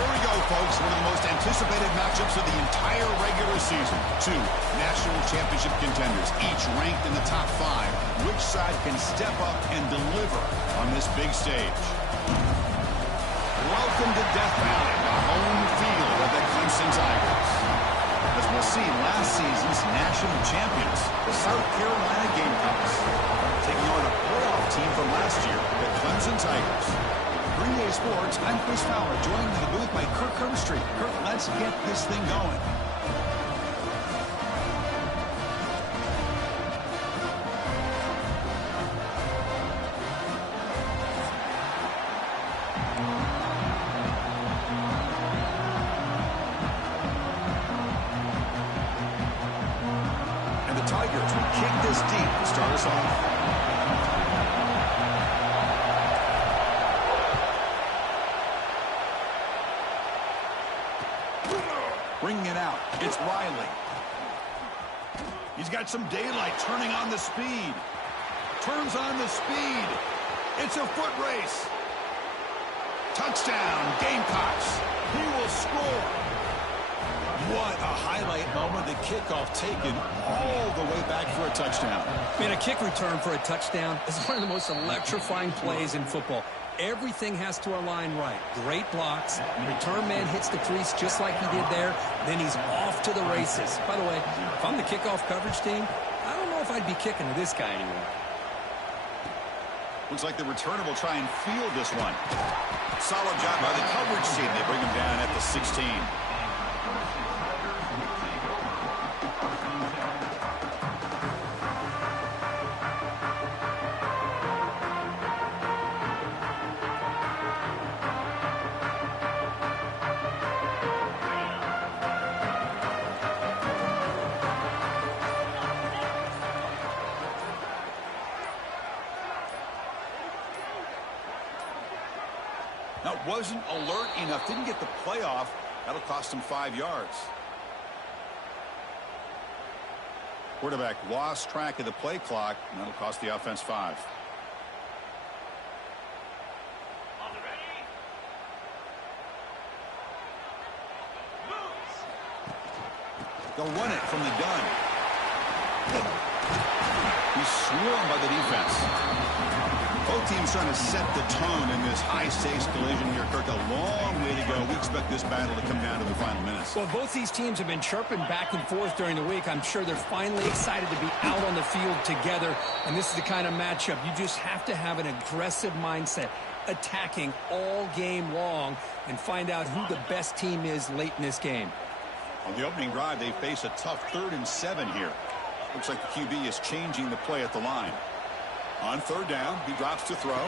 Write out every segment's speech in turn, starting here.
Here we go, folks. One of the most anticipated matchups of the entire regular season. Two national championship contenders, each ranked in the top 5. Which side can step up and deliver on this big stage? Welcome to Death Valley, the home field of the Clemson Tigers. As we'll see, last season's national champions, the South Carolina Gamecocks, taking on a playoff team from last year, the Clemson Tigers. Green Day Sports, I'm Chris Fowler, joined in the booth by Kirk Herbstreit. Kirk, let's get this thing going. And the Tigers will kick this deep to start us off. Bringing it out, it's Riley. He's got some daylight, turning on the speed. Turns on the speed. It's a foot race. Touchdown, Gamecocks. He will score. What a highlight moment. The kickoff taken all the way back for a touchdown. Man, a kick return for a touchdown is one of the most electrifying plays in football. Everything has to align right. Great blocks. Return man hits the crease just like he did there. Then he's off to the races. By the way, if I'm the kickoff coverage team, I don't know if I'd be kicking to this guy anymore. Looks like the returner will try and field this one. Solid job by the coverage team. They bring him down at the 16. Now, wasn't alert enough. Didn't get the playoff. That'll cost him 5 yards. Quarterback lost track of the play clock, and that'll cost the offense 5. They'll run it from the gun. He's swarmed by the defense. Both teams trying to set the tone in this high-stakes collision here, Kirk. A long way to go. We expect this battle to come down to the final minutes. Well, both these teams have been chirping back and forth during the week. I'm sure they're finally excited to be out on the field together. And this is the kind of matchup you just have to have an aggressive mindset, attacking all game long, and find out who the best team is late in this game. On the opening drive, they face a tough 3rd and 7 here. Looks like the QB is changing the play at the line. On 3rd down, he drops to throw.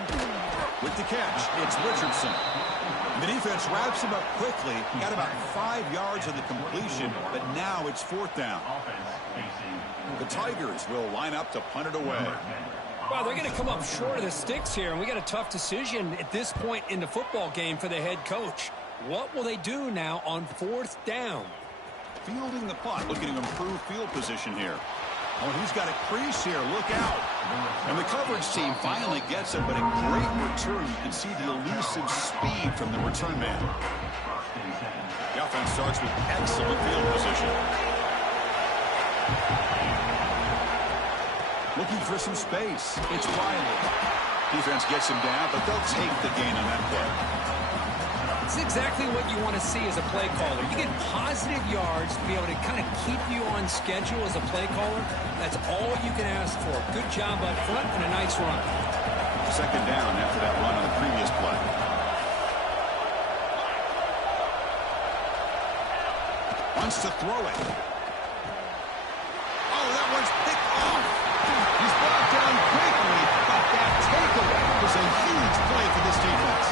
With the catch, it's Richardson. The defense wraps him up quickly. Got about 5 yards of the completion, but now it's 4th down. The Tigers will line up to punt it away. Well, they're going to come up short of the sticks here, and we got a tough decision at this point in the football game for the head coach. What will they do now on 4th down? Fielding the punt, looking to improve field position here. Oh, he's got a crease here. Look out. And the coverage team finally gets it, but a great return. You can see the elusive speed from the return man. The offense starts with excellent field position. Looking for some space. It's Riley. Defense gets him down, but they'll take the gain on that play. It's exactly what you want to see as a play caller. You get positive yards to be able to kind of keep you on schedule as a play caller. That's all you can ask for. Good job up front and a nice run. 2nd down after that run on the previous play. Wants to throw it. Oh, that one's picked off. He's brought down quickly, but that takeaway was a huge play for this defense.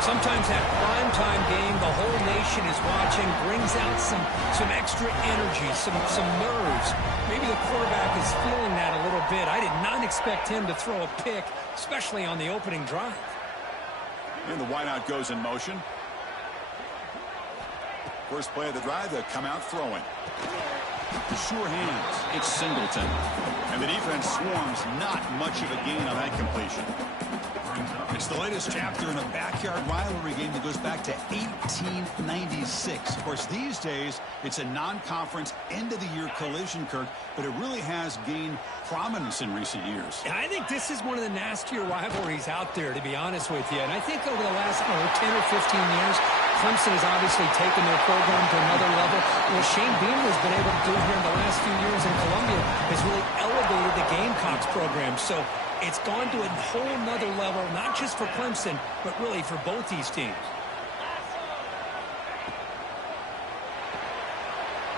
Sometimes that primetime game, the whole nation is watching, brings out some extra energy, some nerves. Maybe the quarterback is feeling that a little bit. I did not expect him to throw a pick, especially on the opening drive. And the wideout goes in motion. First play of the drive, they'll come out throwing. Sure hands. It's Singleton. And the defense swarms, not much of a gain on that completion. It's the latest chapter in a backyard rivalry game that goes back to 1896. Of course, these days, it's a non-conference end-of-the-year collision, Kirk, but it really has gained prominence in recent years. And I think this is one of the nastier rivalries out there, to be honest with you. And I think over the last 10 or 15 years, Clemson has obviously taken their program to another level. What Shane Beamer has been able to do here in the last few years in Columbia has really elevated the Gamecocks program. So it's gone to a whole nother level, not just for Clemson, but really for both these teams.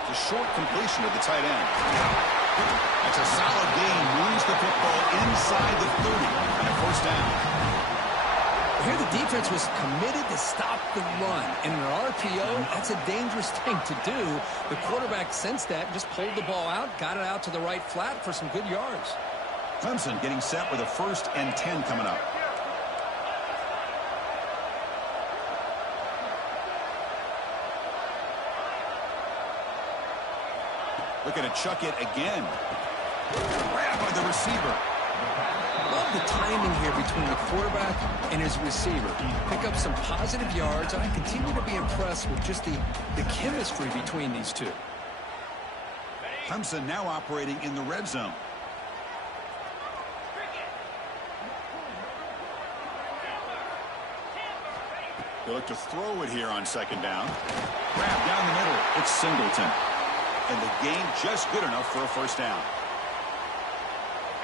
It's a short completion of the tight end. That's a solid gain. Moves the football inside the 30 and a first down. Here the defense was committed to stop the run. In an RPO, that's a dangerous thing to do. The quarterback sensed that, just pulled the ball out, got it out to the right flat for some good yards. Clemson getting set with a 1st and 10 coming up. Looking to chuck it again. Grab by the receiver. Love the timing here between the quarterback and his receiver. Pick up some positive yards, and I continue to be impressed with just the chemistry between these two. Clemson now operating in the red zone. They look to throw it here on 2nd down. Grab down the middle. It's Singleton. And the gain just good enough for a first down.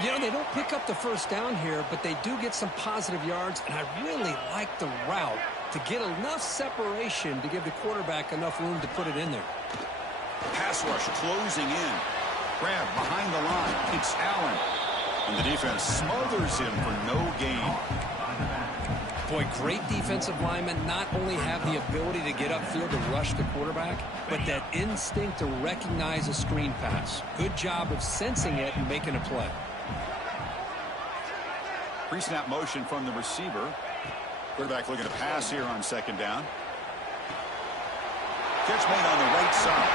You know, they don't pick up the first down here, but they do get some positive yards, and I really like the route to get enough separation to give the quarterback enough room to put it in there. Pass rush closing in. Grab behind the line. It's Allen. And the defense smothers him for no gain. Boy, great defensive linemen not only have the ability to get upfield to rush the quarterback, but that instinct to recognize a screen pass. Good job of sensing it and making a play. Pre-snap motion from the receiver. Quarterback looking to pass here on 2nd down. Catch made on the right side.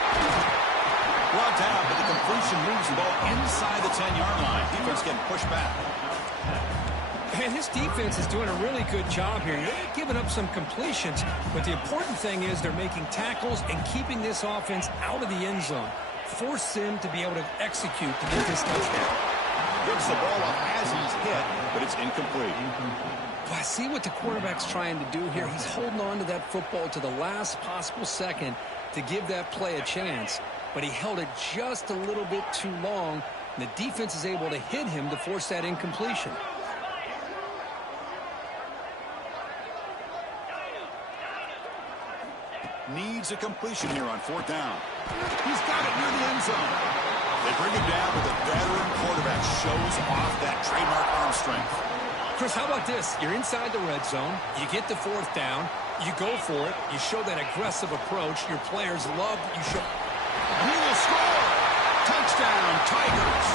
Brought down, but the completion moves the ball inside the 10-yard line. Defense getting pushed back. And this defense is doing a really good job here. They're giving up some completions, but the important thing is they're making tackles and keeping this offense out of the end zone. Force them to be able to execute to get this touchdown. Gets the ball up as he's hit, but it's incomplete. Well, I see what the quarterback's trying to do here. He's holding on to that football to the last possible second to give that play a chance, but he held it just a little bit too long, and the defense is able to hit him to force that incompletion. Needs a completion here on 4th down. He's got it near the end zone. They bring him down with a veteran quarterback. Shows off that trademark arm strength. Chris, how about this? You're inside the red zone. You get the 4th down. You go for it. You show that aggressive approach. Your players love that you show. He will score. Touchdown, Tigers.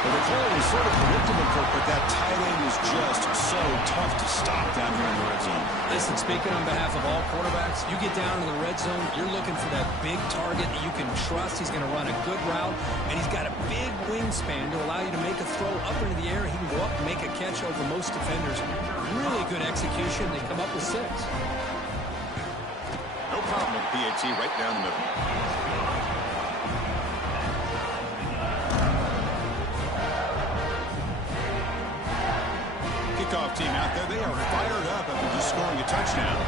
Well, the play was sort of predictable, but that tight end was just so tough to stop down here in the red zone. Listen, speaking on behalf of all quarterbacks, you get down to the red zone, you're looking for that big target that you can trust. He's going to run a good route, and he's got a big wingspan to allow you to make a throw up into the air. He can go up and make a catch over most defenders. Really good execution. They come up with 6. No problem with PAT right down the middle. Kickoff team out there. They are fired up after just scoring a touchdown.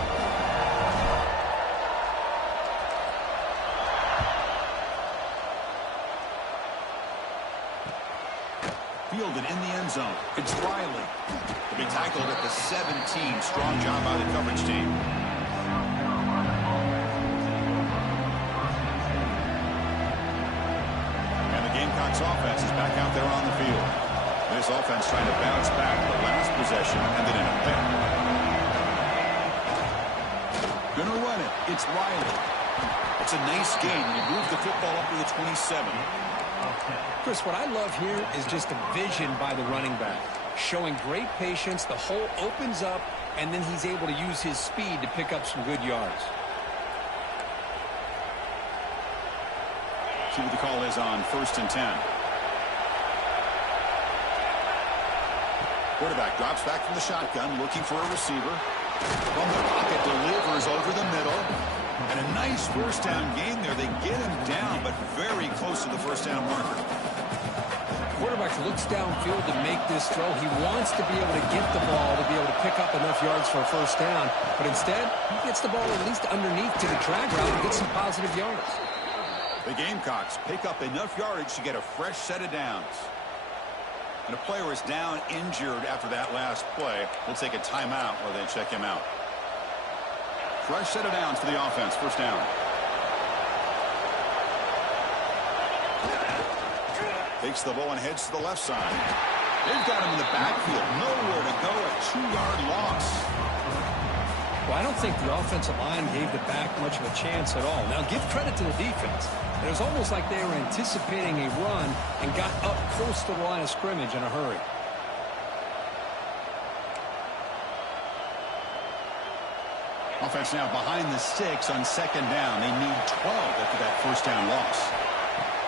Fielded in the end zone. It's Riley. To be tackled at the 17. Strong job by the coverage team. And the Gamecocks offense is back out there on the field. This offense trying to bounce back the last possession and then in a pick. Gonna run it. It's Riley. It's a nice game. He moved the football up to the 27. Chris, what I love here is just the vision by the running back. Showing great patience. The hole opens up, and then he's able to use his speed to pick up some good yards. See what the call is on 1st and 10. Quarterback drops back from the shotgun, looking for a receiver. From the pocket, delivers over the middle. And a nice first down gain there. They get him down, but very close to the first down marker. Quarterback looks downfield to make this throw. He wants to be able to get the ball to be able to pick up enough yards for a first down. But instead, he gets the ball at least underneath to the drag route and gets some positive yards. The Gamecocks pick up enough yardage to get a fresh set of downs. And a player is down injured after that last play. We'll take a timeout while they check him out. Fresh set of downs for the offense. First down. Takes the ball and heads to the left side. They've got him in the backfield. Nowhere to go. A 2-yard loss. Well, I don't think the offensive line gave the back much of a chance at all. Now, give credit to the defense. It was almost like they were anticipating a run and got up close to the line of scrimmage in a hurry. Offense now behind the 6 on second down. They need 12 after that first down loss.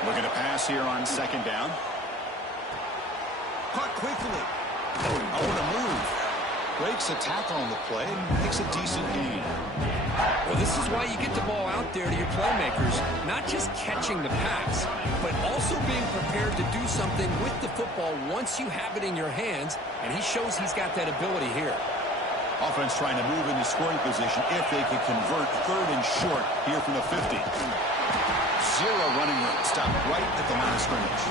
Looking to pass here on second down. Caught quickly. Oh, what a move. Breaks a tackle on the play. Makes a decent gain. Well, this is why you get the ball out there to your playmakers. Not just catching the pass, but also being prepared to do something with the football once you have it in your hands. And he shows he's got that ability here. Offense trying to move into scoring position if they can convert third and short here from the 50. Zero running room. Stopped right at the line of scrimmage.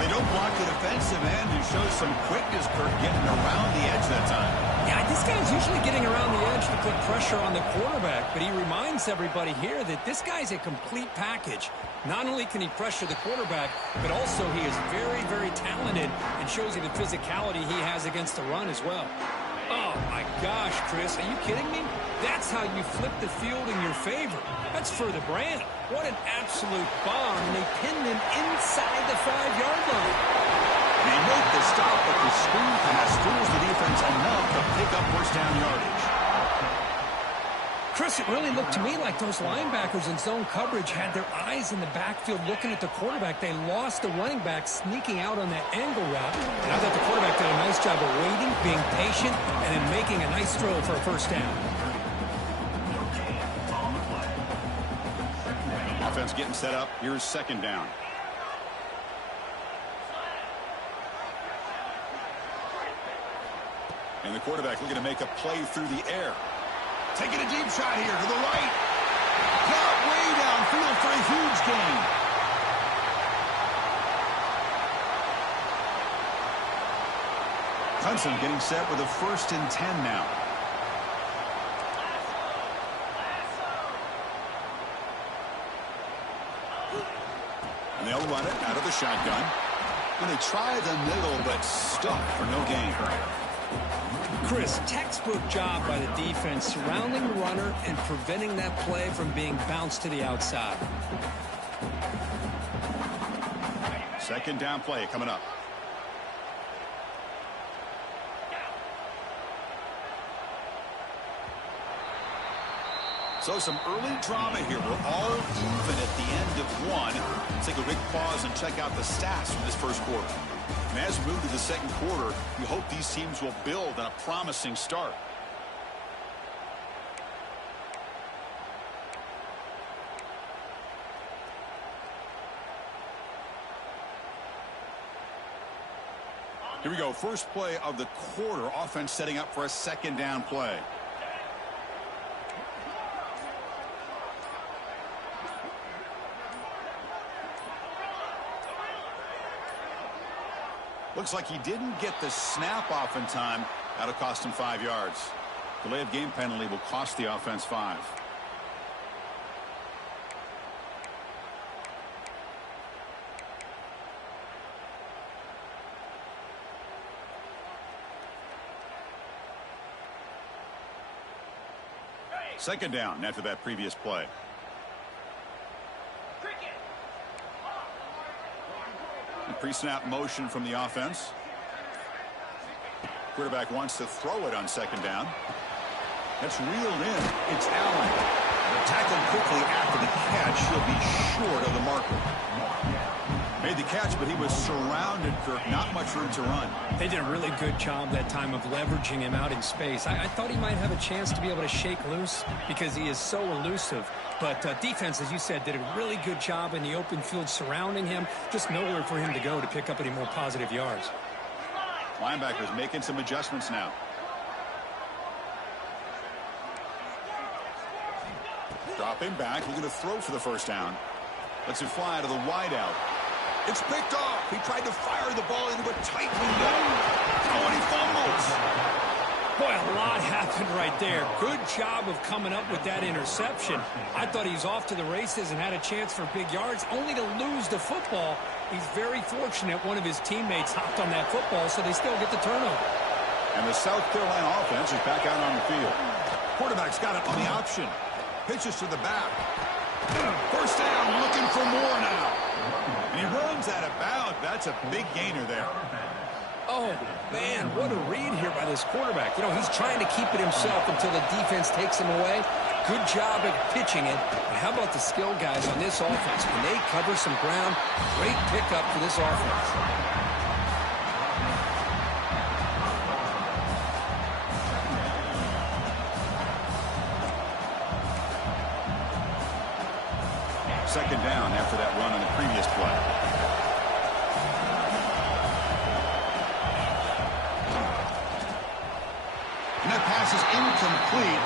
They don't block the defensive end and show some quickness, Kirk, getting around the edge that time. Yeah, this guy's usually getting around the edge to put pressure on the quarterback, but he reminds everybody here that this guy's a complete package. Not only can he pressure the quarterback, but also he is very, very talented and shows you the physicality he has against the run as well. Oh, my gosh, Chris, are you kidding me? That's how you flip the field in your favor. That's for the brand. What an absolute bomb, and they pinned him inside the 5-yard line. They make the stop, but the screen pass fools the defense enough to pick up first down yardage. Chris, it really looked to me like those linebackers in zone coverage had their eyes in the backfield looking at the quarterback. They lost the running back sneaking out on that angle route. And I thought the quarterback did a nice job of waiting, being patient, and then making a nice throw for a first down. Offense getting set up. Here's second down. And the quarterback looking to make a play through the air. Taking a deep shot here to the right. Caught way downfield for a huge gain. Clemson getting set with a 1st and 10 now. And they'll run it out of the shotgun. And they try the middle, but stuck for no gain. Chris, textbook job by the defense surrounding the runner and preventing that play from being bounced to the outside. Second down play coming up. So some early drama here. We're all even at the end of one. Let's take a big pause and check out the stats from this first quarter. And as we move to the second quarter, we hope these teams will build on a promising start. Here we go. First play of the quarter. Offense setting up for a second down play. Looks like he didn't get the snap off in time. That'll cost him 5 yards. Delay of game penalty will cost the offense 5. Second down after that previous play. Pre-snap motion from the offense. Quarterback wants to throw it on second down. That's reeled in. It's Allen. Tackled quickly after the catch. He'll be short of the marker. Made the catch, but he was surrounded, Kirk. Not much room to run. They did a really good job that time of leveraging him out in space. I thought he might have a chance to be able to shake loose because he is so elusive. But defense, as you said, did a really good job in the open field surrounding him. Just nowhere for him to go to pick up any more positive yards. Linebackers making some adjustments now. Dropping back, looking to throw for the first down. Lets it fly to the wideout. It's picked off. He tried to fire the ball into a tight window. Oh, and he fumbles. Boy, a lot happened right there. Good job of coming up with that interception. I thought he was off to the races and had a chance for big yards, only to lose the football. He's very fortunate one of his teammates hopped on that football, so they still get the turnover. And the South Carolina offense is back out on the field. Quarterback's got it on the option. Pitches to the back. First down, looking for more now. And he runs out of bounds. That's a big gainer there. Oh, man, what a read here by this quarterback. You know, he's trying to keep it himself until the defense takes him away. Good job at pitching it. And how about the skill guys on this offense? When they cover some ground, great pickup for this offense. Second down after that run on the previous play. And that pass is incomplete.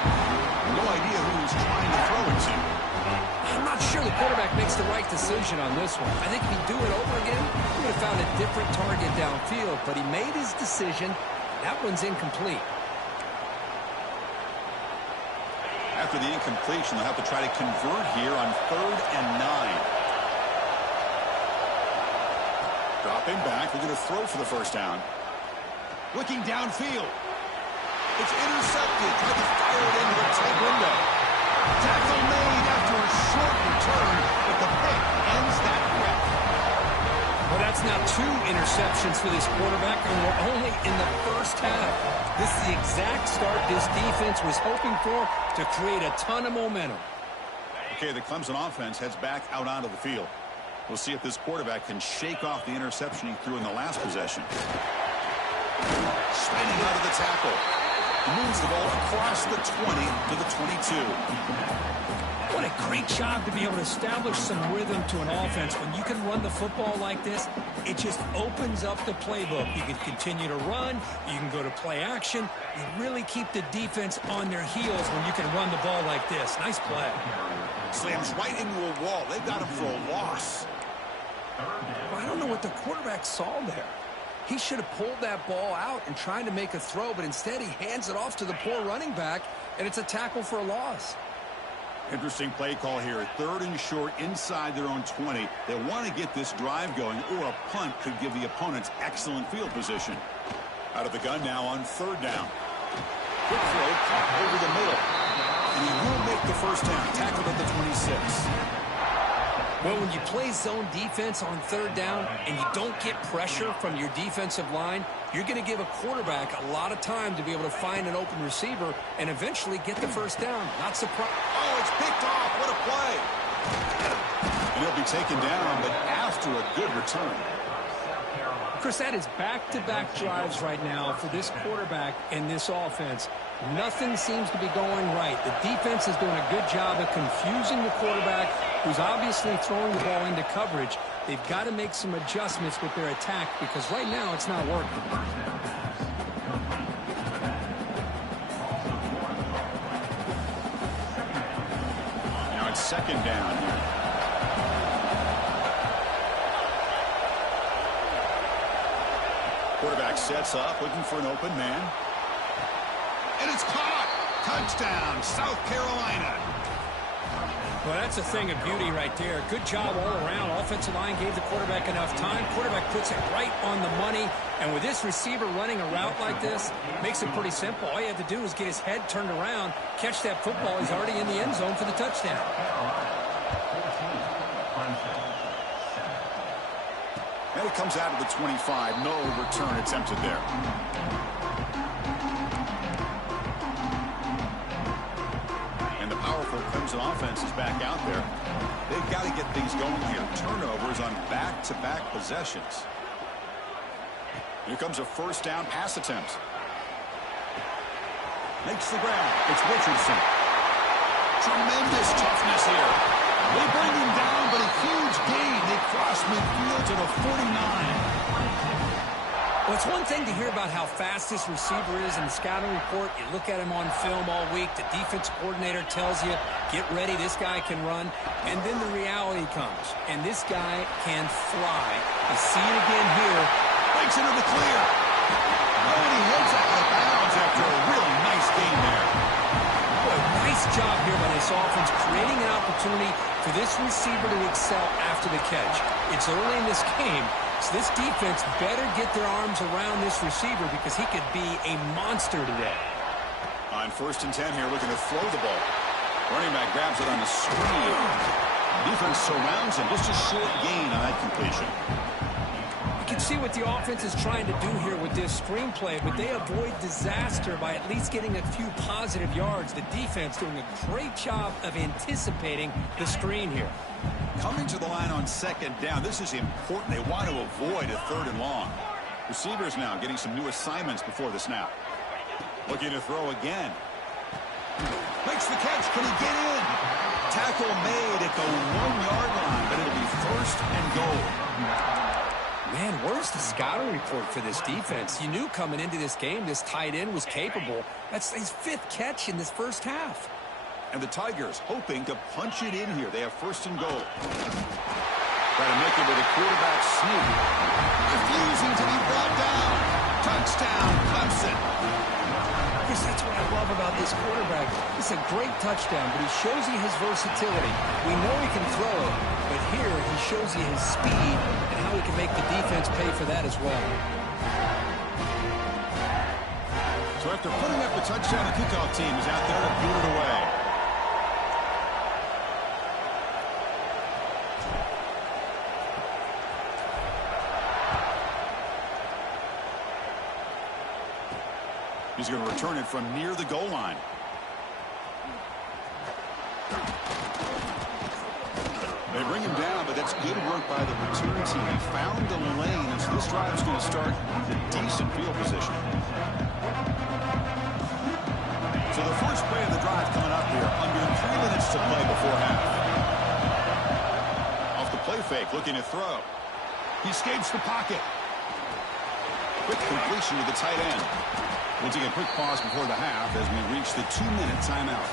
No idea who he's trying to throw it to. I'm not sure the quarterback makes the right decision on this one. I think if he'd do it over again, he would have found a different target downfield. But he made his decision. That one's incomplete. After the incompletion, they'll have to try to convert here on 3rd and 9. Dropping back, looking to throw for the first down. Looking downfield. It's intercepted. Tried to fire it into a tight window. Tackle made after a short return, but the pick ends that threat. Well, that's now 2 interceptions for this quarterback, and we're only in the first half. This is the exact start this defense was hoping for to create a ton of momentum. Okay, the Clemson offense heads back out onto the field. We'll see if this quarterback can shake off the interception he threw in the last possession. Spinning out of the tackle. Moves the ball across the 20 to the 22. What a great job to be able to establish some rhythm to an offense. When you can run the football like this, it just opens up the playbook. You can continue to run. You can go to play action. You really keep the defense on their heels when you can run the ball like this. Nice play. Slams right into a wall. They've got him for a loss. Well, I don't know what the quarterback saw there. He should have pulled that ball out and tried to make a throw, but instead he hands it off to the poor running back, and it's a tackle for a loss. Interesting play call here. 3rd and short inside their own 20. They want to get this drive going, or a punt could give the opponents excellent field position. Out of the gun now on 3rd down. Quick throw caught over the middle. And he will make the first down. Tackled at the 26. Well, when you play zone defense on 3rd down and you don't get pressure from your defensive line, you're going to give a quarterback a lot of time to be able to find an open receiver and eventually get the first down. Not surprised. Oh, it's picked off. What a play. And he'll be taken down, but after a good return. Chris, that is back-to-back drives right now for this quarterback and this offense. Nothing seems to be going right. The defense is doing a good job of confusing the quarterback, who's obviously throwing the ball into coverage. They've got to make some adjustments with their attack because right now it's not working. Now it's 2nd down here. Quarterback sets up, looking for an open man. And it's caught. Touchdown, South Carolina. Well, that's a thing of beauty right there. Good job all around. Offensive line gave the quarterback enough time. Quarterback puts it right on the money. And with this receiver running a route like this, makes it pretty simple. All you have to do is get his head turned around, catch that football. He's already in the end zone for the touchdown. And it comes out of the 25. No return attempted there. And the powerful Clemson offense is back out there. They've got to get things going here. Turnovers on back-to-back possessions. Here comes a first down pass attempt. Makes the grab. It's Richardson. Tremendous toughness here. They bring him down, but a huge gain. They cross midfield to the 49. Well, it's one thing to hear about how fast this receiver is in the scouting report. You look at him on film all week. The defense coordinator tells you, get ready, this guy can run. And then the reality comes. And this guy can fly. You see it again here. Breaks into the clear. And he heads out of bounds after a really nice game there. Boy, nice job here by this offense, creating an opportunity for this receiver to excel after the catch. It's early in this game. So this defense better get their arms around this receiver because he could be a monster today. On 1st and 10 here, looking to throw the ball. Running back grabs it on the screen. Defense surrounds him. Just a short gain on that completion. You can see what the offense is trying to do here with this screenplay, but they avoid disaster by at least getting a few positive yards. The defense doing a great job of anticipating the screen here. Coming to the line on 2nd down. This is important. They want to avoid a 3rd and long. Receivers now getting some new assignments before the snap. Looking to throw again. Makes the catch. Can he get in? Tackle made at the 1-yard line, but it'll be 1st and goal. Man, where's the scouting report for this defense? You knew coming into this game this tight end was capable. That's his 5th catch in this first half. And the Tigers hoping to punch it in here. They have 1st and goal. Try to make it with a quarterback sneak. Refusing to be brought down. Touchdown, Clemson. Chris, that's what I love about this quarterback. It's a great touchdown, but he shows you his versatility. We know he can throw it, but here he shows you his speed and how he can make the defense pay for that as well. So after putting up the touchdown, the kickoff team is out there to boot it away. He's going to return it from near the goal line. They bring him down, but that's good work by the return team. He found the lane, and so this drive is going to start in decent field position. So the first play of the drive coming up here, under 3 minutes to play before half. Off the play fake, looking to throw. He escapes the pocket. Quick completion to the tight end. We'll take a quick pause before the half as we reach the 2-minute timeout.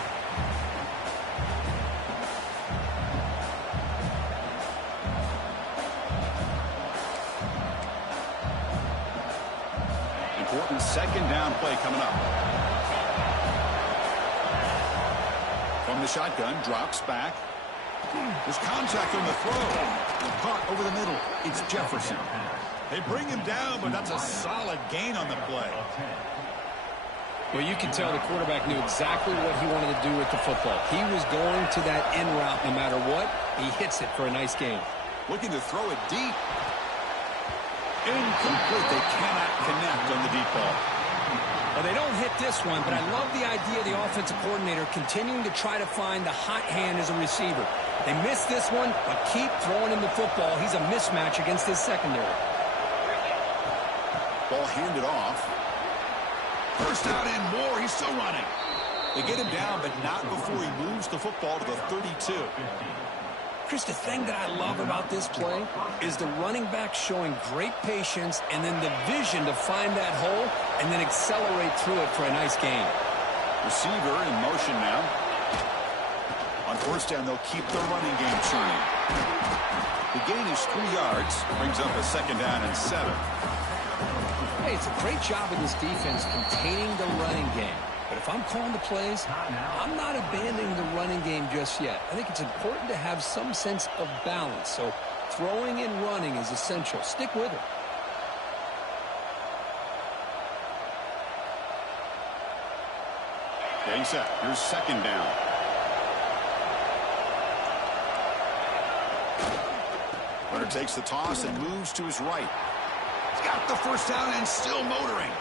Important 2nd down play coming up. From the shotgun, drops back. There's contact on the throw. Caught over the middle. It's Jefferson. They bring him down, but that's a solid gain on the play. Well, you can tell the quarterback knew exactly what he wanted to do with the football. He was going to that in route no matter what. He hits it for a nice gain. Looking to throw it deep. Incomplete. They cannot connect on the deep ball. Well, they don't hit this one, but I love the idea of the offensive coordinator continuing to try to find the hot hand as a receiver. They missed this one, but keep throwing him the football. He's a mismatch against his secondary. Ball handed off. First down and more. He's still running. They get him down, but not before he moves the football to the 32. Chris, the thing that I love about this play is the running back showing great patience and then the vision to find that hole and then accelerate through it for a nice gain. Receiver in motion now. On 1st down, they'll keep the running game churning. The gain is 3 yards. Brings up a 2nd down and 7. Hey, it's a great job of this defense containing the running game. But if I'm calling the plays, I'm not abandoning the running game just yet. I think it's important to have some sense of balance. So throwing and running is essential. Stick with it. Getting set. Here's 2nd down. Runner takes the toss and moves to his right. He's got the first down and still motoring.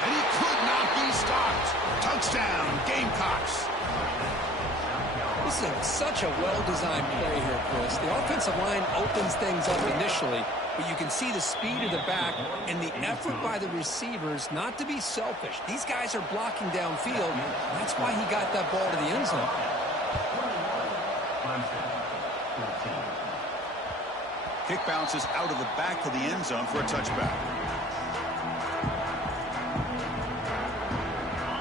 And he could not be stopped. Touchdown, Gamecocks. This is such a well-designed play here, Chris. The offensive line opens things up initially, but you can see the speed of the back and the effort by the receivers not to be selfish. These guys are blocking downfield. That's why he got that ball to the end zone. Kick bounces out of the back of the end zone for a touchback.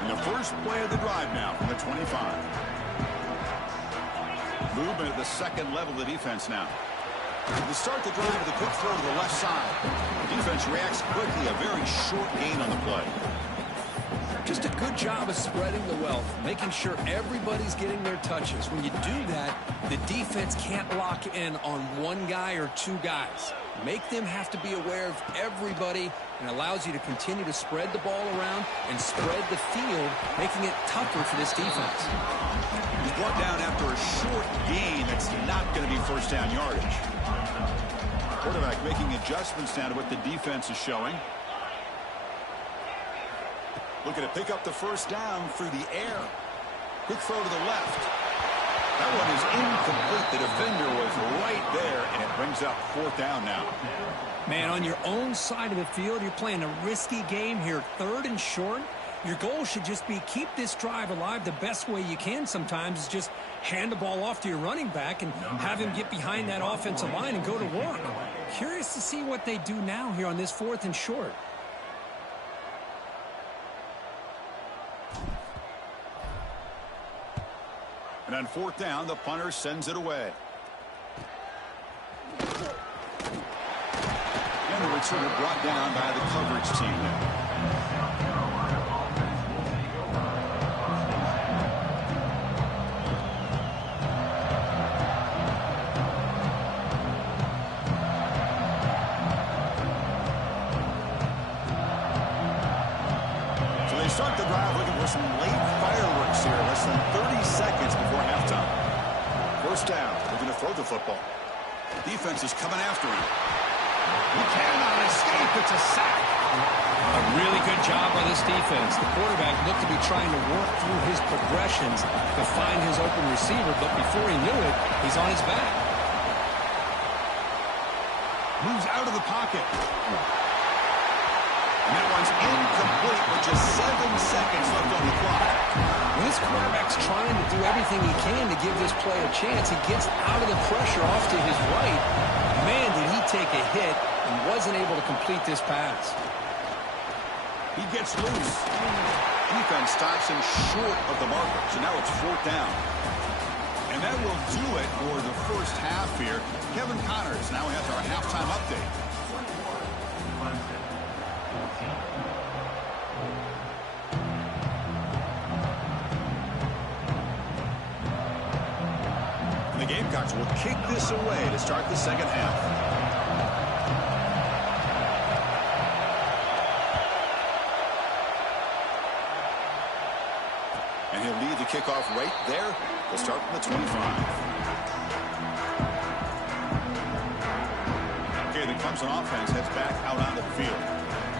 And the first play of the drive now from the 25. Movement at the second level of the defense now. To start the drive with a quick throw to the left side. The defense reacts quickly. A very short gain on the play. Just a good job of spreading the wealth, making sure everybody's getting their touches. When you do that, the defense can't lock in on one guy or two guys. Make them have to be aware of everybody, and allows you to continue to spread the ball around and spread the field, making it tougher for this defense. He's brought down after a short gain that's not going to be first down yardage. Quarterback making adjustments now to what the defense is showing. Looking to pick up the first down through the air. Quick throw to the left. That one is incomplete. The defender was right there, and it brings up fourth down now. Man, on your own side of the field, you're playing a risky game here, 3rd and short. Your goal should just be keep this drive alive. The best way you can sometimes is just hand the ball off to your running back and have him get behind that offensive line and go to work. Curious to see what they do now here on this 4th and short. And on fourth down, the punter sends it away. And the returner brought down by the coverage team now. Start the drive looking for some late fireworks here. Less than 30 seconds before halftime. First down. Looking to throw the football. Defense is coming after him. He cannot escape. It's a sack. A really good job by this defense. The quarterback looked to be trying to work through his progressions to find his open receiver, but before he knew it, he's on his back. Moves out of the pocket. And that one's incomplete with just 7 seconds left on the clock. When this quarterback's trying to do everything he can to give this play a chance, he gets out of the pressure off to his right. Man, did he take a hit and wasn't able to complete this pass. He gets loose. Defense stops him short of the marker. So now it's fourth down. And that will do it for the first half here. Kevin Connors now has our halftime update. The Gamecocks will kick this away to start the second half. And he'll lead the kickoff right there to start from the 25. Okay, the Clemson offense heads back out on the field.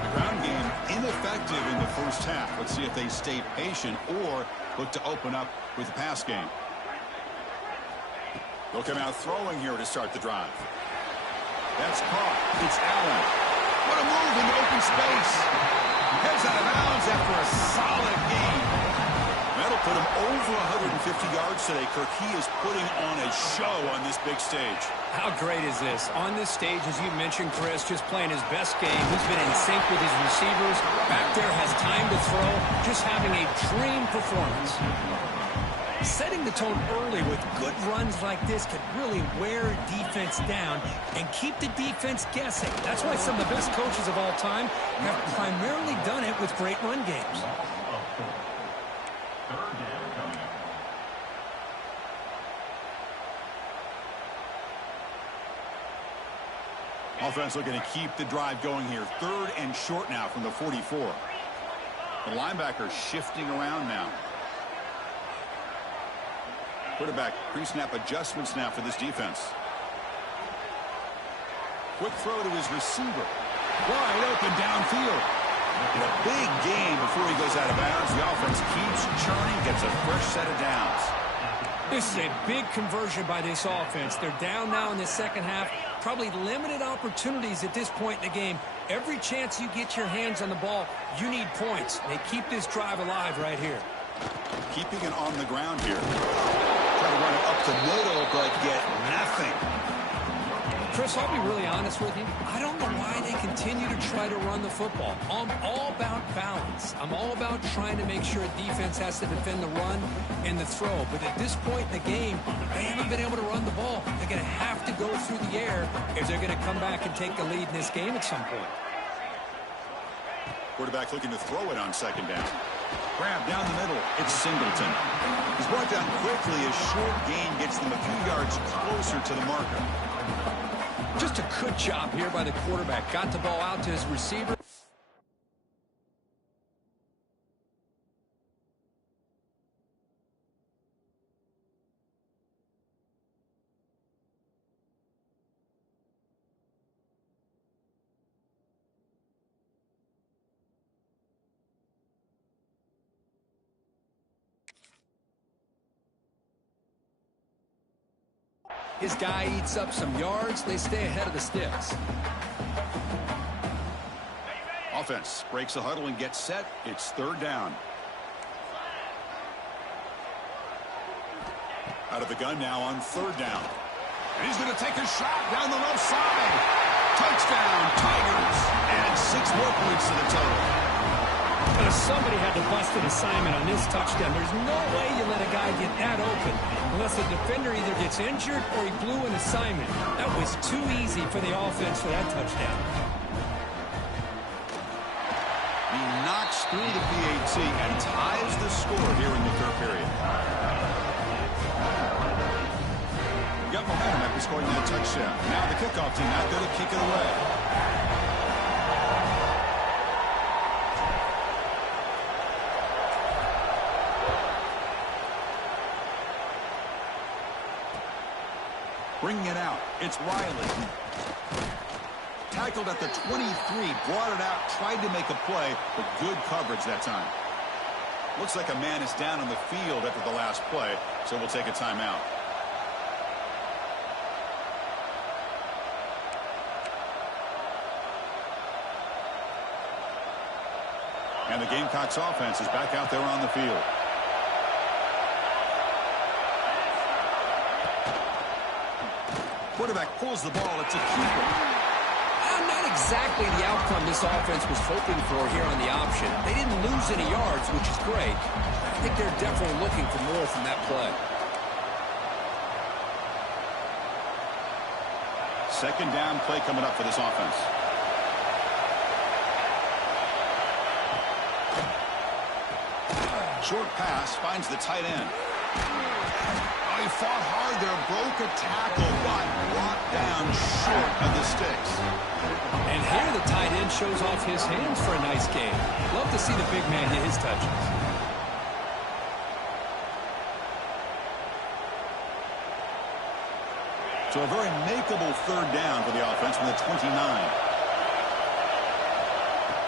The ground game ineffective in the first half. Let's see if they stay patient or look to open up with the pass game. They'll come out throwing here to start the drive. That's caught. It's Allen. What a move in the open space. Heads out of bounds after a solid gain. That'll put him over 150 yards today. Kirk, he is putting on a show on this big stage. How great is this? On this stage, as you mentioned, Chris, just playing his best game. He's been in sync with his receivers. Back there, has time to throw. Just having a dream performance. Setting the tone early with good runs like this can really wear defense down and keep the defense guessing. That's why some of the best coaches of all time have primarily done it with great run games. Offense looking to keep the drive going here. 3rd and short now from the 44. The linebacker shifting around now. Quarterback pre-snap adjustments now for this defense. Quick throw to his receiver. Wide open downfield. In a big game before he goes out of bounds. The offense keeps churning, gets a fresh set of downs. This is a big conversion by this offense. They're down now in the second half. Probably limited opportunities at this point in the game. Every chance you get your hands on the ball, you need points. They keep this drive alive right here. Keeping it on the ground here. Try to run it up the middle, but get nothing. Chris, I'll be really honest with you. I don't know why they continue to try to run the football. I'm all about balance. I'm all about trying to make sure a defense has to defend the run and the throw. But at this point in the game, they haven't been able to run the ball. They're going to have to go through the air if they're going to come back and take the lead in this game at some point. Quarterback looking to throw it on second down. Grab down the middle. It's Singleton. He's brought down quickly as short gain gets them a few yards closer to the marker. Just a good job here by the quarterback. Got the ball out to his receiver. His guy eats up some yards. They stay ahead of the sticks. Offense breaks the huddle and gets set. It's third down. Out of the gun now on third down. And he's going to take a shot down the left side. Touchdown, Tigers. And 6 more points to the total. Somebody had to bust an assignment on this touchdown. There's no way you let a guy get that open unless the defender either gets injured or he blew an assignment. That was too easy for the offense for that touchdown. He knocks through the PAT and ties the score here in the third period. Got momentum after scoring that touchdown. Now the kickoff team out there to kick it away. Bringing it out, it's Riley. Tackled at the 23, brought it out, tried to make a play, but good coverage that time. Looks like a man is down on the field after the last play, so we'll take a timeout. And the Gamecocks offense is back out there on the field. Quarterback pulls the ball. It's a keeper. Not exactly the outcome this offense was hoping for here on the option. They didn't lose any yards, which is great. I think they're definitely looking for more from that play. Second down play coming up for this offense. Short pass finds the tight end. Oh, he fought hard there, broke a tackle, but brought down short of the sticks. And here the tight end shows off his hands for a nice game. Love to see the big man hit his touches. So a very makeable third down for the offense from the 29.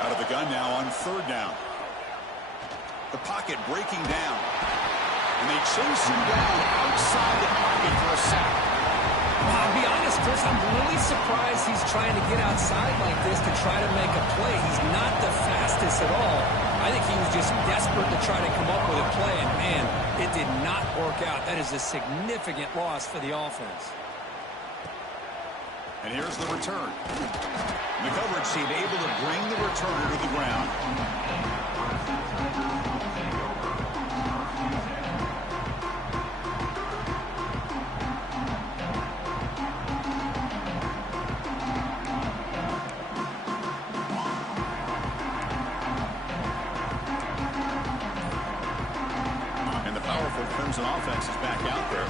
Out of the gun now on third down. The pocket breaking down. And they chase him down outside the pocket for a sack. Well, I'll be honest, Chris, I'm really surprised he's trying to get outside like this to try to make a play. He's not the fastest at all. I think he was just desperate to try to come up with a play, and man, it did not work out. That is a significant loss for the offense. And here's the return. The coverage team able to bring the returner to the ground. Clemson offense is back out there.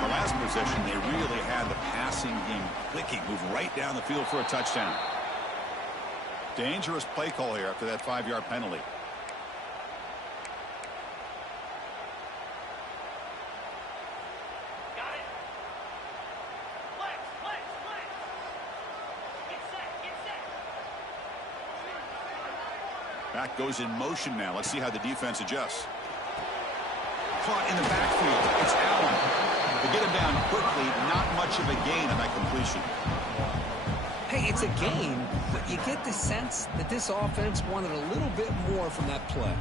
The last possession, they really had the passing game clicking, move right down the field for a touchdown. Dangerous play call here after that 5-yard penalty. Back goes in motion now. Let's see how the defense adjusts. Caught in the backfield. It's Allen. get him down quickly. Not much of a gain on that completion. Hey, it's a gain, but you get the sense that this offense wanted a little bit more from that play.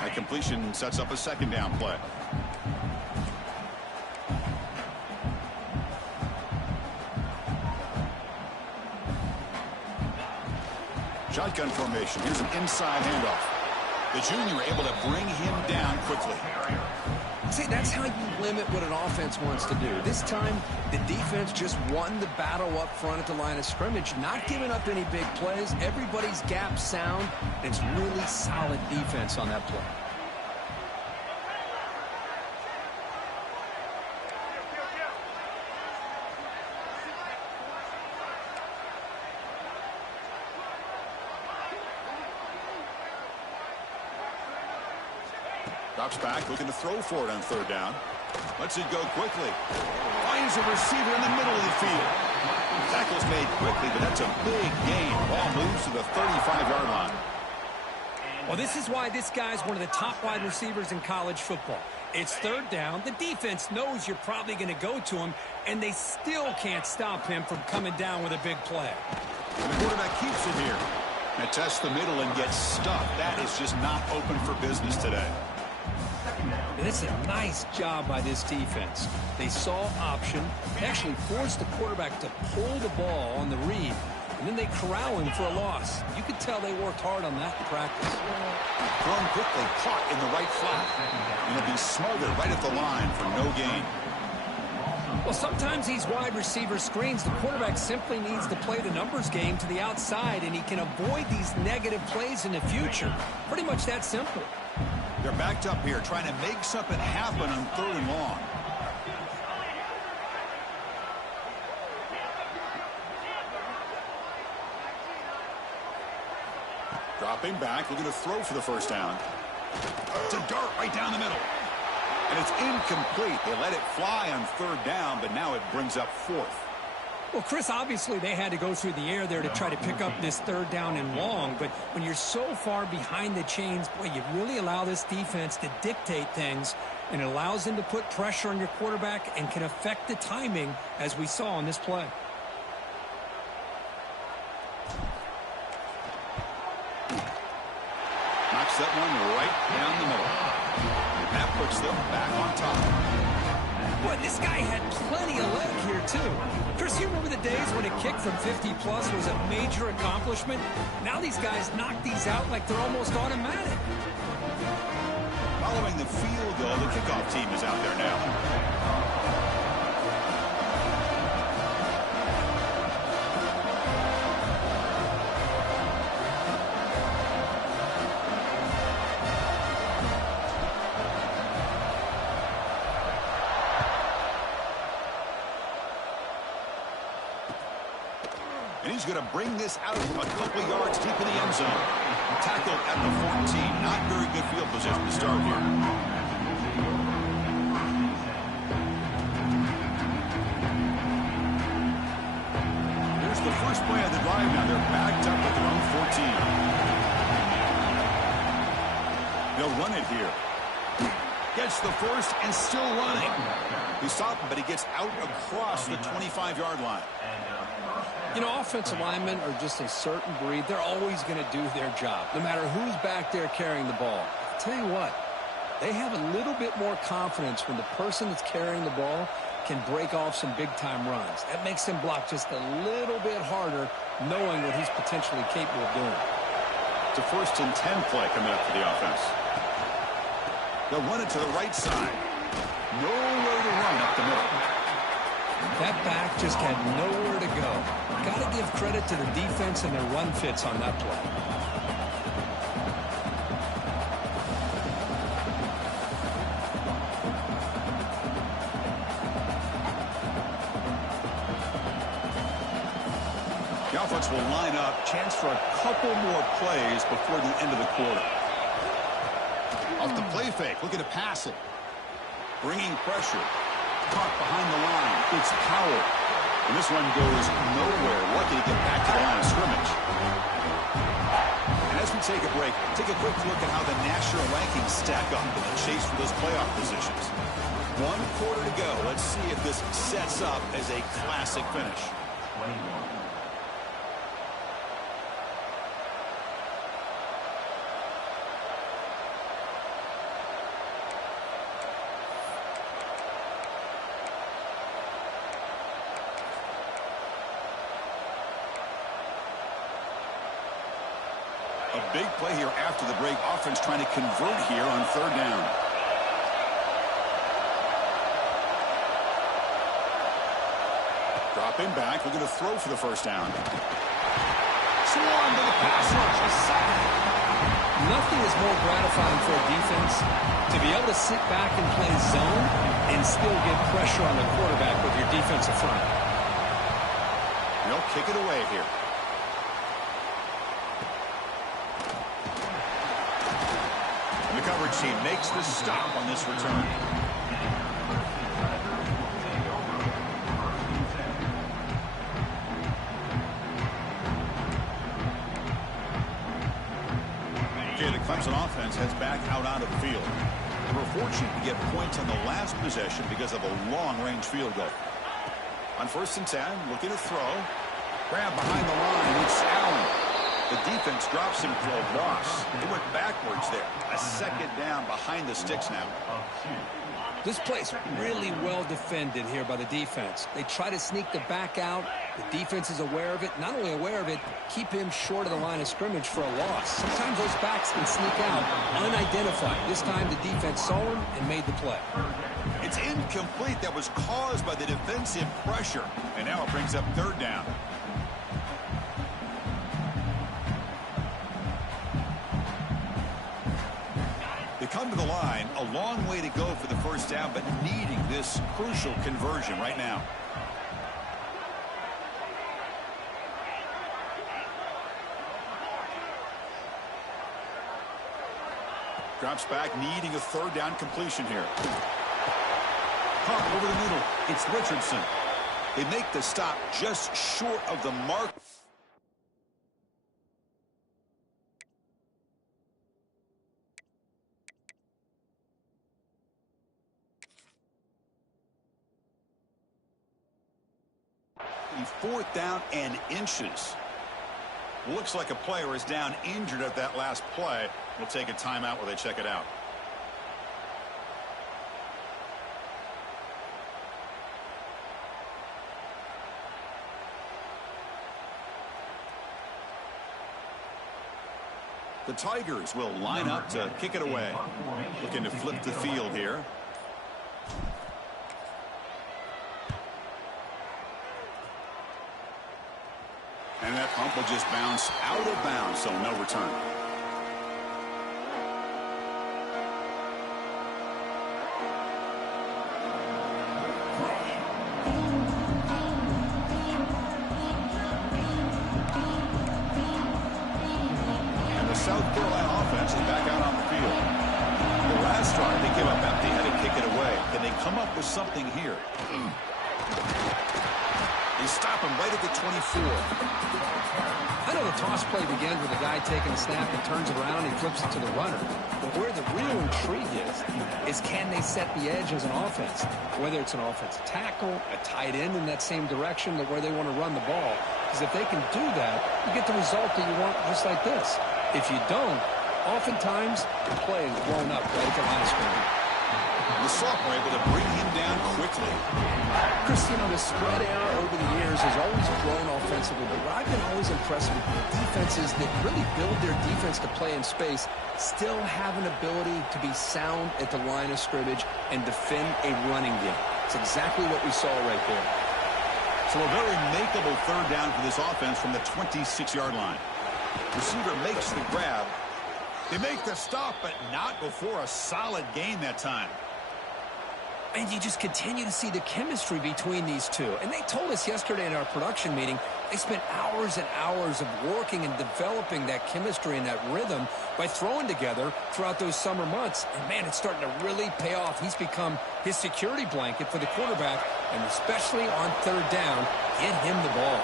That completion sets up a second down play. Shotgun formation. Here's an inside handoff. The junior able to bring him down quickly. See, that's how you limit what an offense wants to do. This time, the defense just won the battle up front at the line of scrimmage, not giving up any big plays. Everybody's gap sound. It's really solid defense on that play. Drops back, looking to throw for it on third down. Lets it go quickly. Finds a receiver in the middle of the field. Tackle's made quickly, but that's a big gain. Ball moves to the 35-yard line. Well, this is why this guy's one of the top wide receivers in college football. It's third down. The defense knows you're probably going to go to him, and they still can't stop him from coming down with a big play. And the quarterback keeps it here. Now tests the middle and gets stuffed. That is just not open for business today. And it's a nice job by this defense. They saw option. They actually forced the quarterback to pull the ball on the read, and then they corral him for a loss. You could tell they worked hard on that in practice. Thrown quickly, caught in the right flat. And he'll be smothered right at the line for no gain. Well, sometimes these wide receiver screens, the quarterback simply needs to play the numbers game to the outside, and he can avoid these negative plays in the future. Pretty much that simple. They're backed up here, trying to make something happen on third and long. Dropping back, looking to throw for the first down. It's a dart right down the middle. And it's incomplete. They let it fly on third down, but now it brings up fourth. Well, Chris, obviously they had to go through the air there to try to pick up this third down and long, but when you're so far behind the chains, boy, you really allow this defense to dictate things, and it allows them to put pressure on your quarterback and can affect the timing, as we saw on this play. Knocks that one right down the middle. And that puts them back on top. Boy, this guy had plenty of leg here, too. Chris, you remember the days when a kick from 50-plus was a major accomplishment? Now these guys knock these out like they're almost automatic. Following the field goal, the kickoff team is out there now. And he's going to bring this out from a couple yards deep in the end zone. Tackled at the 14. Not very good field position to start here. Here's the first play of the drive now. They're backed up at their own 14. They'll run it here. Gets the first and still running. He stopped him, but he gets out across the 25-yard line. You know, offensive linemen are just a certain breed. They're always going to do their job, no matter who's back there carrying the ball. I'll tell you what, they have a little bit more confidence when the person that's carrying the ball can break off some big-time runs. That makes him block just a little bit harder, knowing what he's potentially capable of doing. It's a 1st and 10 play coming up for the offense. They'll run it to the right side. Nowhere to run up the middle. That back just had nowhere to go. Got to give credit to the defense and their run fits on that play. The offense will line up. Chance for a couple more plays before the end of the quarter. Off the play fake, looking to pass it. Bringing pressure. Caught behind the line. It's Powell. And this one goes nowhere. Lucky to get back to the line of scrimmage. And As we take a break, take a quick look at how the national rankings stack up in the chase for those playoff positions. 1 quarter to go. Let's see if this sets up as a classic finish. A big play here after the break. Offense trying to convert here on 3rd down. Dropping back. We're going to throw for the 1st down. Swarm to the pass rush. A sack. Nothing is more gratifying for a defense to be able to sit back and play zone and still get pressure on the quarterback with your defensive front. They'll kick it away here. The coverage team makes the stop on this return. Okay, the Clemson offense heads back out onto the field. They were fortunate to get points on the last possession because of a long-range field goal. On 1st and 10, looking to throw. Grab behind the line. It's Allen. The defense drops him for a loss. They went backwards there. A 2nd down behind the sticks now. This play's really well defended here by the defense. They try to sneak the back out. The defense is aware of it. Not only aware of it, keep him short of the line of scrimmage for a loss. Sometimes those backs can sneak out unidentified. This time the defense saw him and made the play. It's incomplete. That was caused by the defensive pressure. And now it brings up 3rd down. They come to the line, a long way to go for the 1st down, but needing this crucial conversion right now. Drops back, needing a 3rd down completion here. Pump over the middle. It's Richardson. They make the stop just short of the mark. The 4th down and inches. Looks like a player is down injured at that last play. We'll take a timeout while they check it out. The Tigers will line up to kick it away. Looking to flip the field here. And that pump will just bounce out of bounds, so no return. And the South Carolina offense is back out on the field. The last drive, they came up empty, had to kick it away. Can they come up with something here? They stop him right at the 24. I know the toss play begins with a guy taking a snap and turns around and flips it to the runner. But where the real intrigue is can they set the edge as an offense? Whether it's an offensive tackle, a tight end in that same direction, to where they want to run the ball. Because if they can do that, you get the result that you want just like this. If you don't, oftentimes the play is blown up right at the line of scrimmage. The sophomore able to bring him down quickly. Chris, you know, the spread era over the years has always grown offensively, but what I've been always impressed with defenses that really build their defense to play in space still have an ability to be sound at the line of scrimmage and defend a running game. It's exactly what we saw right there. So a very makeable 3rd down for this offense from the 26-yard line. Receiver makes the grab. They make the stop, but not before a solid gain that time. And you just continue to see the chemistry between these two. And they told us yesterday in our production meeting, they spent hours and hours of working and developing that chemistry and that rhythm by throwing together throughout those summer months. And, man, it's starting to really pay off. He's become his security blanket for the quarterback, and especially on 3rd down, get him the ball.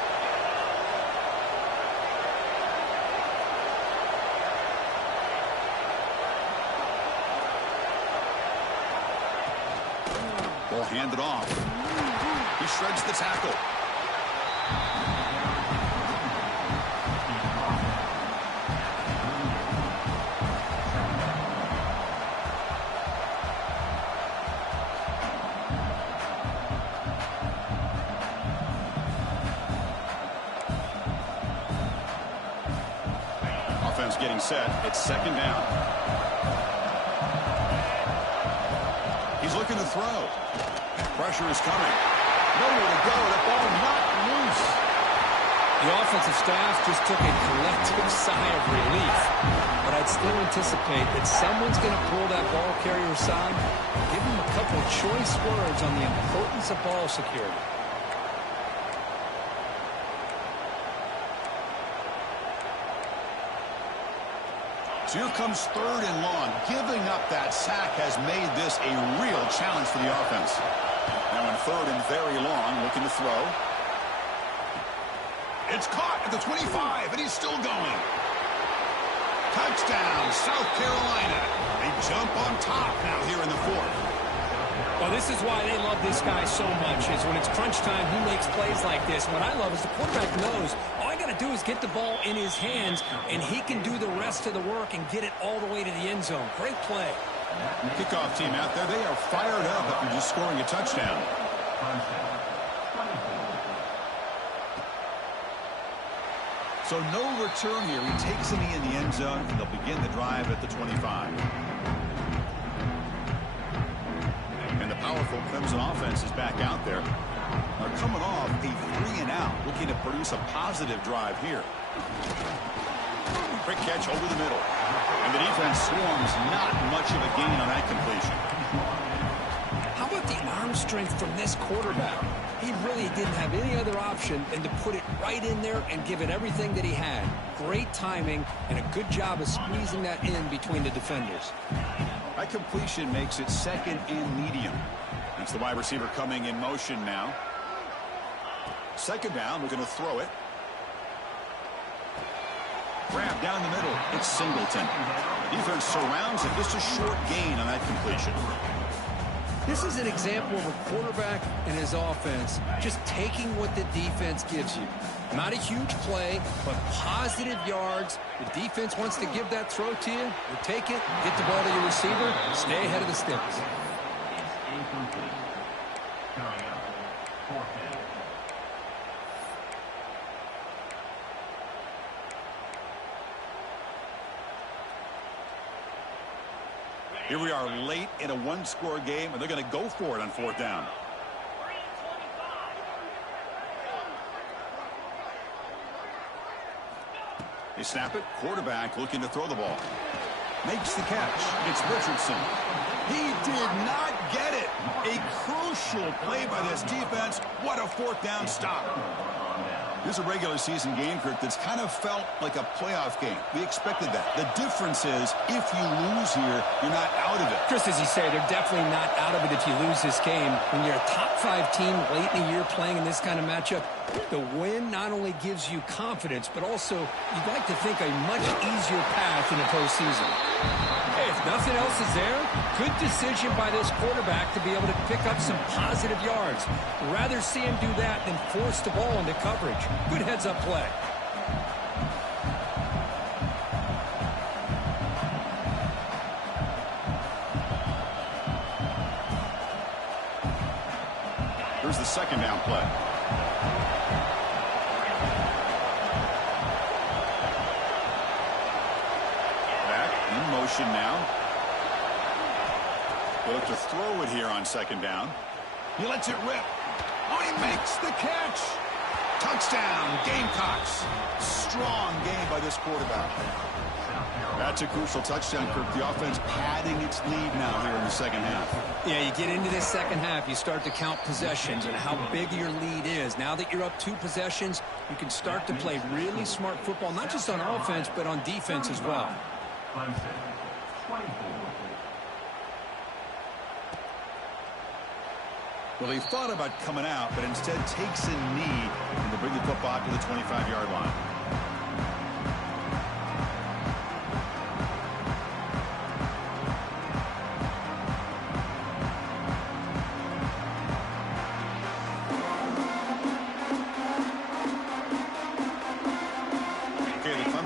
ball handed off. He shreds the tackle. Offense getting set. It's second down. He's looking to throw. Pressure is coming. Nowhere to go. The ball not loose. The offensive staff just took a collective sigh of relief. But I'd still anticipate that someone's going to pull that ball carrier aside and give him a couple of choice words on the importance of ball security. So here comes third and long. Giving up that sack has made this a real challenge for the offense. Now in third and very long, looking to throw. It's caught at the 25, and he's still going. Touchdown, South Carolina. They jump on top now here in the fourth. Well, this is why they love this guy so much, is when it's crunch time, he makes plays like this. What I love is the quarterback knows all I got to do is get the ball in his hands, and he can do the rest of the work and get it all the way to the end zone. Great play. Kickoff team out there, they are fired up after just scoring a touchdown. So no return here. He takes a knee in the end zone, and they'll begin the drive at the 25. And the powerful Clemson offense is back out there. They're coming off a 3-and-out, looking to produce a positive drive here. Quick catch over the middle. And the defense swarms, not much of a gain on that completion. How about the arm strength from this quarterback? He really didn't have any other option than to put it right in there and give it everything that he had. Great timing and a good job of squeezing that in between the defenders. That completion makes it second and medium. That's the wide receiver coming in motion now. Second down, we're going to throw it. Grab down the middle. It's Singleton. Defense surrounds it. Just a short gain on that completion. This is an example of a quarterback and his offense just taking what the defense gives you. Not a huge play, but positive yards. The defense wants to give that throw to you. You take it, get the ball to your receiver, stay ahead of the sticks. Here we are late in a one-score game, and they're going to go for it on fourth down. They snap it. Quarterback looking to throw the ball. Makes the catch. It's Richardson. He did not get it. A crucial play by this defense. What a fourth down stop. This is a regular season game, Kurt, that's kind of felt like a playoff game. We expected that. The difference is, if you lose here, you're not out of it. Just as you say, they're definitely not out of it if you lose this game. When you're a top-5 team late in the year playing in this kind of matchup, the win not only gives you confidence, but also you'd like to think a much easier path in the postseason. Hey, if nothing else is there, good decision by this quarterback to be able to pick up some positive yards. Rather see him do that than force the ball into coverage. Good heads-up play. Here's the second down play. Back in motion now. They look to throw it here on second down. He lets it rip. Oh, he makes the catch. Touchdown, Gamecocks. Strong game by this quarterback. That's a crucial touchdown, Kirk. The offense padding its lead now here in the second half. Yeah, you get into this second half, you start to count possessions and how big your lead is. Now that you're up 2 possessions, you can start to play really smart football, not just on offense, but on defense as well. Well, he thought about coming out, but instead takes a knee and to bring the football to the 25-yard line.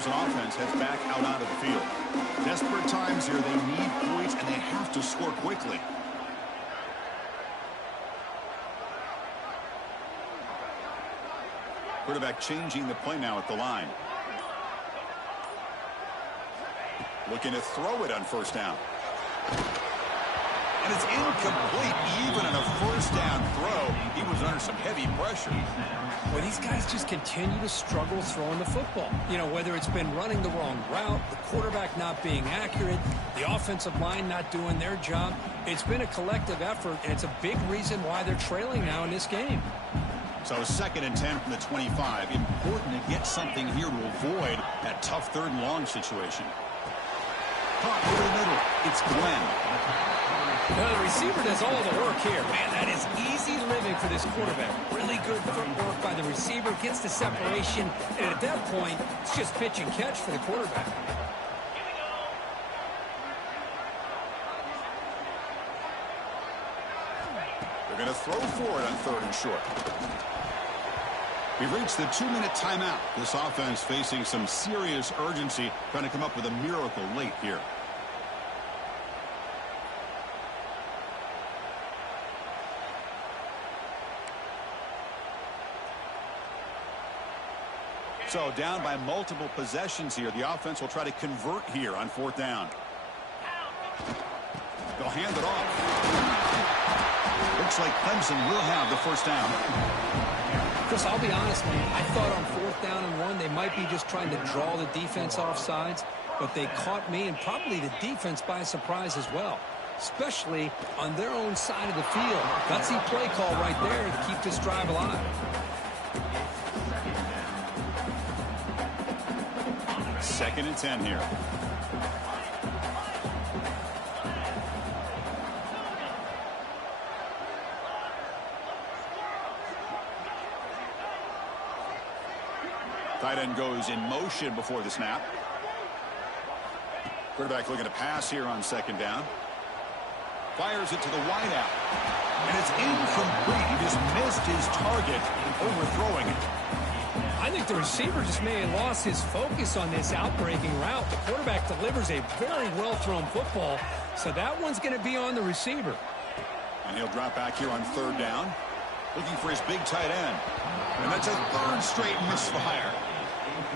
Clemson offense heads back out onto the field. Desperate times here. They need points, and they have to score quickly. Quarterback changing the play now at the line. Looking to throw it on first down. And it's incomplete. Even on a first down throw, he was under some heavy pressure. Well, these guys just continue to struggle throwing the football. You know, whether it's been running the wrong route, the quarterback not being accurate, the offensive line not doing their job. It's been a collective effort, and it's a big reason why they're trailing now in this game. So 2nd and 10 from the 25. Important to get something here to avoid that tough 3rd and long situation. Caught over the middle. It's Glenn. Well, the receiver does all the work here. Man, that is easy living for this quarterback. Really good footwork by the receiver. Gets the separation. And at that point, it's just pitch and catch for the quarterback. They're going to throw for it on 3rd and short. We've reached the 2-minute timeout. This offense facing some serious urgency, trying to come up with a miracle late here. So down by multiple possessions here. The offense will try to convert here on 4th down. They'll hand it off. Looks like Clemson will have the first down. Chris, I'll be honest, man. I thought on 4th down and 1, they might be just trying to draw the defense off sides, but they caught me and probably the defense by surprise as well, especially on their own side of the field. Gutsy play call right there to keep this drive alive. 2nd and 10 here. Tight end goes in motion before the snap. Quarterback looking to pass here on 2nd down. Fires it to the wideout. And it's incomplete. He just missed his target, overthrowing it. I think the receiver just may have lost his focus on this outbreaking route. The quarterback delivers a very well-thrown football, so that one's going to be on the receiver. And he'll drop back here on 3rd down, looking for his big tight end. And that's a 3rd straight misfire.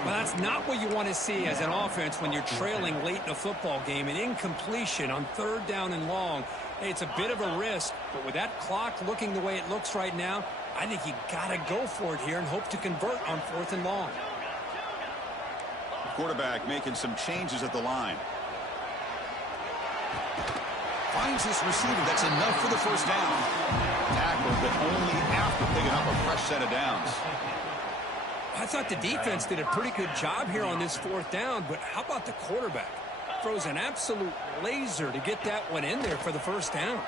Well, that's not what you want to see as an offense when you're trailing late in a football game. An incompletion on 3rd down and long. Hey, it's a bit of a risk, but with that clock looking the way it looks right now, I think you got to go for it here and hope to convert on 4th and long. Quarterback making some changes at the line. Finds this receiver. That's enough for the first down. Tackle, but only after picking up a fresh set of downs. I thought the defense did a pretty good job here on this 4th down, but how about the quarterback? Throws an absolute laser to get that one in there for the first down.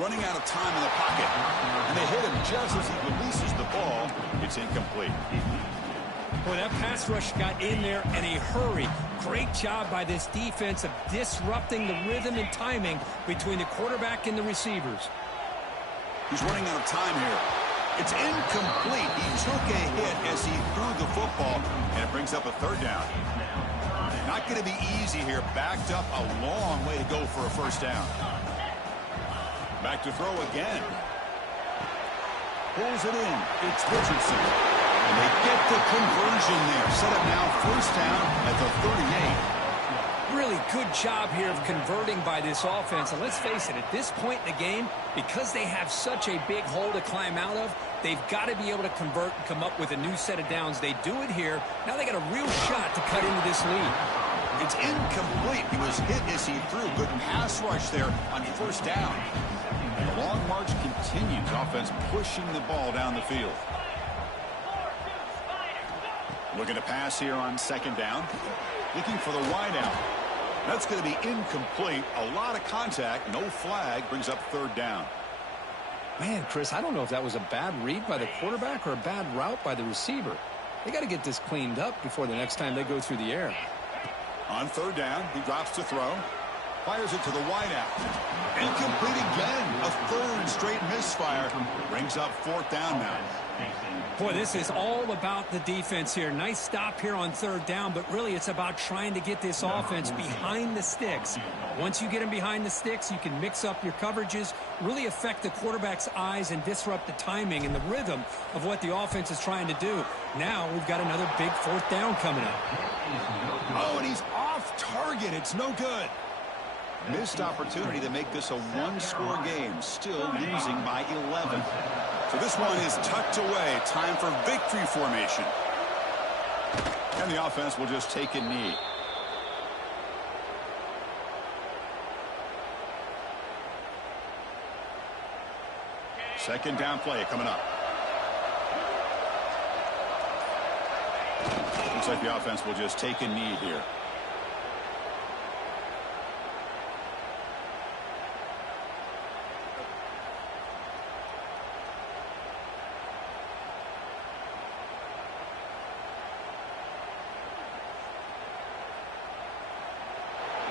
Running out of time in the pocket. And they hit him just as he releases the ball. It's incomplete. Boy, that pass rush got in there in a hurry. Great job by this defense of disrupting the rhythm and timing between the quarterback and the receivers. He's running out of time here. It's incomplete. He took a hit as he threw the football, and it brings up a 3rd down. Not going to be easy here. Backed up a long way to go for a first down. Back to throw again. Pulls it in. It's Richardson. And they get the conversion there. Set up now 1st down at the 38. Really good job here of converting by this offense. And let's face it, at this point in the game, because they have such a big hole to climb out of, they've got to be able to convert and come up with a new set of downs. They do it here. Now they got a real shot to cut into this lead. It's incomplete. He was hit as he threw. Good pass rush there on 1st down. And the long march continues. Offense pushing the ball down the field. Looking to pass here on 2nd down. Looking for the wideout. That's going to be incomplete. A lot of contact. No flag. Brings up 3rd down. Man, Chris, I don't know if that was a bad read by the quarterback or a bad route by the receiver. They got to get this cleaned up before the next time they go through the air. On 3rd down, he drops to throw. Fires it to the wideout. Incomplete again. A third straight misfire. Brings up 4th down now. Boy, this is all about the defense here. Nice stop here on 3rd down, but really it's about trying to get this offense behind the sticks. Once you get them behind the sticks, you can mix up your coverages, really affect the quarterback's eyes and disrupt the timing and the rhythm of what the offense is trying to do. Now we've got another big 4th down coming up. Oh, and he's off target. It's no good. Missed opportunity to make this a one-score game. Still losing by 11. So this one is tucked away. Time for victory formation. And the offense will just take a knee. Second down play coming up. Looks like the offense will just take a knee here.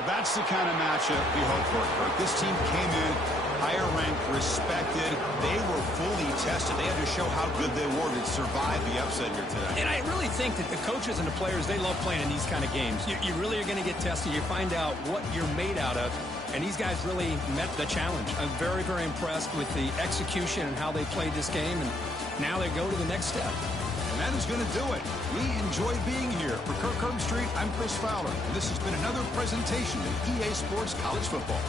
That's the kind of matchup we hope for, Kirk. This team came in higher ranked, respected. They were fully tested. They had to show how good they were to survive the upset here today. And I really think that the coaches and the players, they love playing in these kind of games. You really are going to get tested. You find out what you're made out of. And these guys really met the challenge. I'm very, very impressed with the execution and how they played this game. And now they go to the next step. And that is going to do it. We enjoy being here. For Kirk Herbstreit, I'm Chris Fowler. And this has been another presentation of EA Sports College Football.